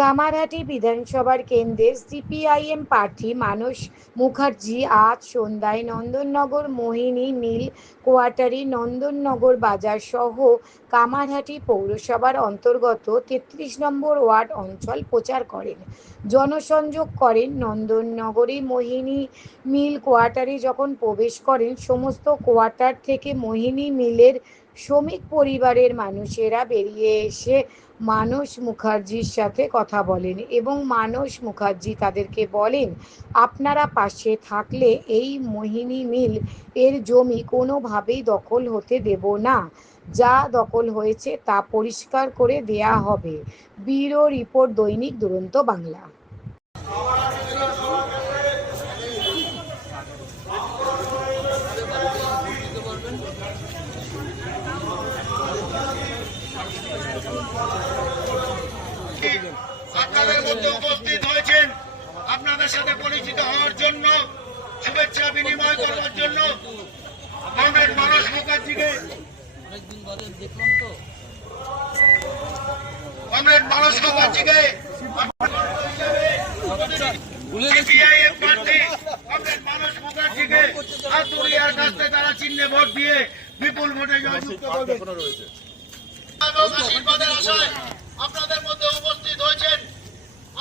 কামারহাটি বিধানসভার কেন্দ্রের সিপিআইএম প্রার্থী মানস মুখার্জি আজ সন্ধ্যায় নন্দননগর মোহিনী মিল কোয়ার্টারি, নন্দননগর বাজার সহ কামারহাটি পৌরসভার অন্তর্গত ৩৩ নম্বর ওয়ার্ড অঞ্চল প্রচার করেন, জনসংযোগ করেন। নন্দননগরে মোহিনী মিল কোয়ার্টারে যখন প্রবেশ করেন, সমস্ত কোয়ার্টার থেকে মোহিনী মিলের শ্রমিক পরিবারের মানুষেরা বেরিয়ে এসে মানস মুখার্জির সাথে কথা বলেন এবং মানস মুখার্জি তাদেরকে বলেন, আপনারা পাশে থাকলে এই মোহিনী মিল এর জমি কোনোভাবেই দখল হতে দেব না। যা দখল হয়েছে তা পরিষ্কার করে দেয়া হবে। ব্যুরো রিপোর্ট, দৈনিক দুরন্ত বাংলা। আপনাদের মধ্যে উপস্থিত হয়েছেন আপনাদের সাথে পরিচিত হওয়ার জন্য, শুভেচ্ছা বিনিময় করার জন্য কমরেড মানস মুখার্জিকে সিপিআইএম প্রার্থী কমরেড মানস মুখার্জিকে হাতুড়িয়ার কাছে তারা চিহ্নে ভোট দিয়ে বিপুল ভোটে জয়যুক্ত করবে। আশীর্বাদের আশায় আপনাদের মধ্যে উপস্থিত হয়েছেন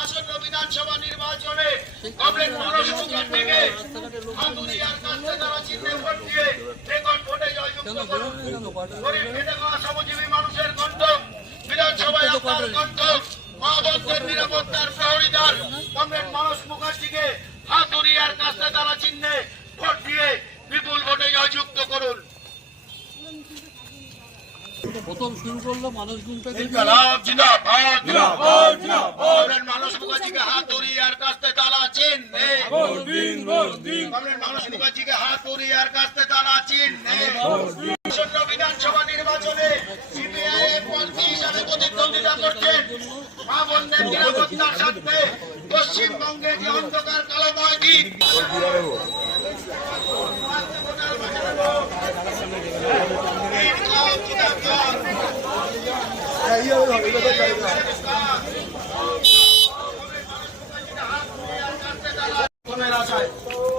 আসন্ন বিধানসভা নির্বাচনে কমরেড মানস মুখার্জিকে হাতুড়িয়ার কাছে তারা চিহ্নে ভোট দিয়ে রেকর্ড ভোটে জয়যুক্ত করুন। গরিব খেটে খাওয়া শ্রমজীবী মানুষের কণ্ঠ, বিধানসভায় আপনার কণ্ঠ, মা বোনদের নিরাপত্তার প্রহরীদার কমরেড মানস মুখার্জিকে হাতুড়িয়ার কাছে তারা চিহ্নে ভোট দিয়ে বিপুল ভোটে জয়যুক্ত করুন। প্রথম শুরু করলো মানুষ গুনতে মানস মুখার্জিকে হাতুড়িয়ার কাছে তারা চিহ্নে মানস মুখার্জিকে হাতুড়িয়ার কাছে তারা চিহ্নে আসন্ন বিধানসভা নির্বাচনে সিপিআইএম প্রার্থী হিসাবে প্রতিদ্বন্দ্বিতা করছেন মা বোনদের নিরাপত্তার স্বার্থে পশ্চিমবঙ্গের যে অন্ধকার কালোময় দিক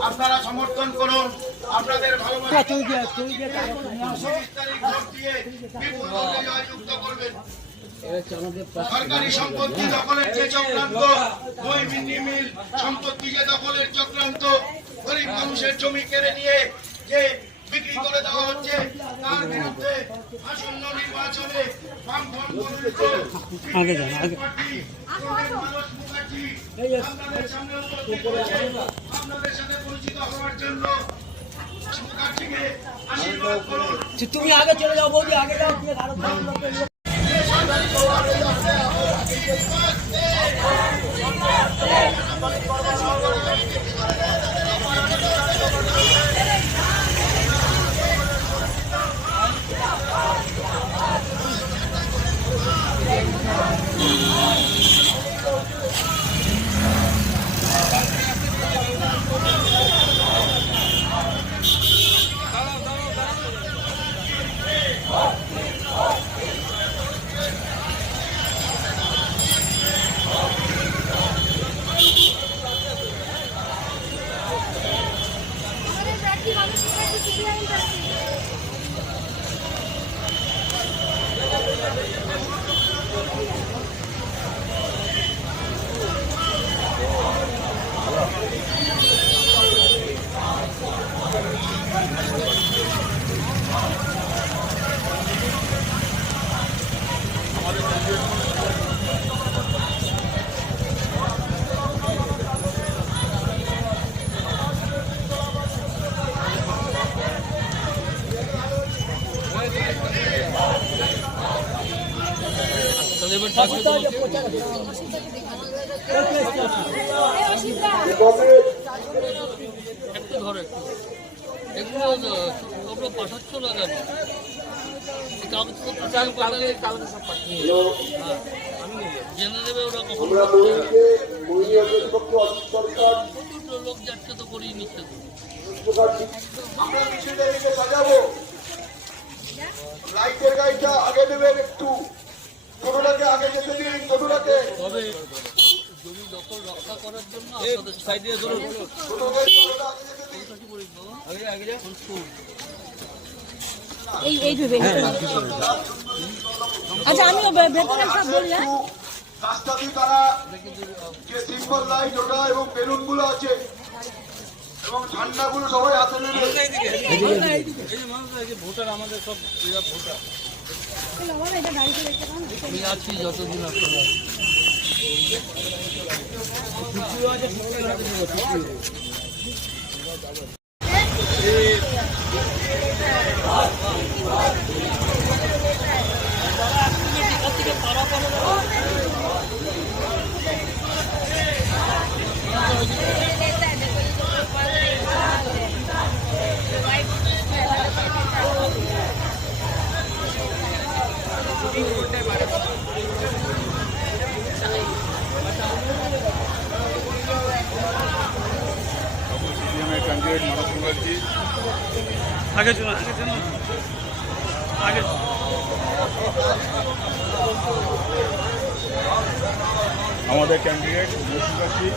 আপনারা সমর্থন করুন, আপনাদের ভালোবাসা জয়যুক্ত করবেন। সরকারি সম্পত্তি দখলের যে চক্রান্ত, মোহিনী মিল সম্পত্তি যে দখলের চক্রান্ত, গরিব মানুষের জমি কেড়ে নিয়ে যে বিক্রি করে দেওয়া হচ্ছে, তার বিরুদ্ধে আসন্ন নির্বাচনে আপনাদের সাথে পরিচিত হওয়ার জন্য আশীর্বাদ করুন। তুমি আগে চলে যাও, বৌদি আগে যাও। একটু ধরো, এগুলো তোমরা পাঠাচ্ছ না কেন? জেনে নেবে ওরা কখন লোক যাচ্ছে তো করিয়ে নিচ্ছে তো। লাইটের গাড়িটা আগে দেবেন, একটু ছোটটাকে আগে যেতে দিন, ছোটটাকে। সাইডে ধরো এই ভেবে আচ্ছা আমি ভেতরে সব বললাম রাস্তা দিয়ে তারা যে সিম্বল লাইট ওটা এবং বেলুন গুলো আছে এবং ঠান্ডা গুলো সবাই হাতে নেবে। ভোটার আমাদের সব ভোটার আমি আছি যতদিন আপনারা आगे चलो आगे चलो आगे আমাদের ক্যান্ডিডেট মুখ্যমন্ত্রী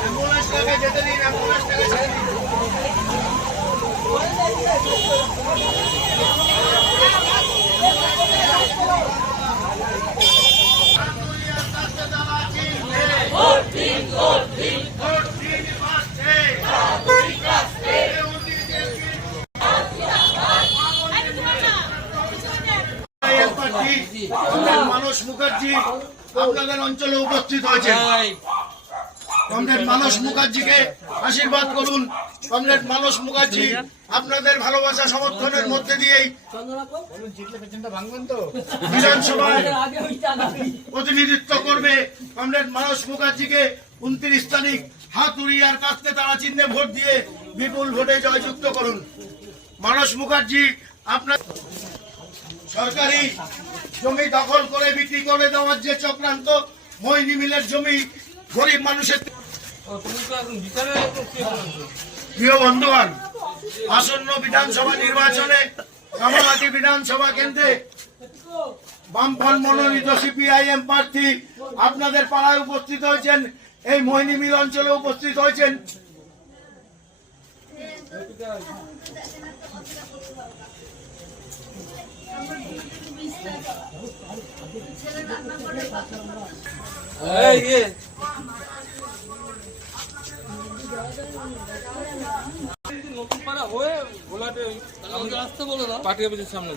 অ্যাম্বুলেন্সটাকে যেতে দিন, অ্যাম্বুলেন্সটাকে ছেড়ে দিন। মানস মুখার্জি আপনাদের অঞ্চলে উপস্থিত হয়েছে। কমরেড মানস মুখার্জিকে আশীর্বাদ করুন। কমরেড মানস মুখার্জি আপনাদের ভালোবাসা সমর্থনের মধ্যে দিয়েই বিধানসভায় প্রতিনিধিত্ব করবে। কমরেড মানস মুখার্জিকে 29 তারিখ হাতুড়িয়ার কাস্তে তারা চিহ্নে ভোট দিয়ে বিপুল ভোটে জয়যুক্ত করুন। মানস মুখার্জি আপনার সরকারি জমি দখল করে বিক্রি করে দেওয়ার যে চক্রান্ত, মইনি মিলের জমি গরিব মানুষের। প্রিয় বন্ধুগণ, আসন্ন বিধানসভা নির্বাচনে কামারহাটি বিধানসভা কেন্দ্রে বামফ্রন্ট মনোনীত সিপিআইএম প্রার্থী আপনাদের পাড়ায় উপস্থিত হয়েছেন, এই মইনি মিল অঞ্চলে উপস্থিত হয়েছেন। নতুন পাড়া হয়ে ঘোলাটে আসতে বলো না পার্টি অফিসের সামনে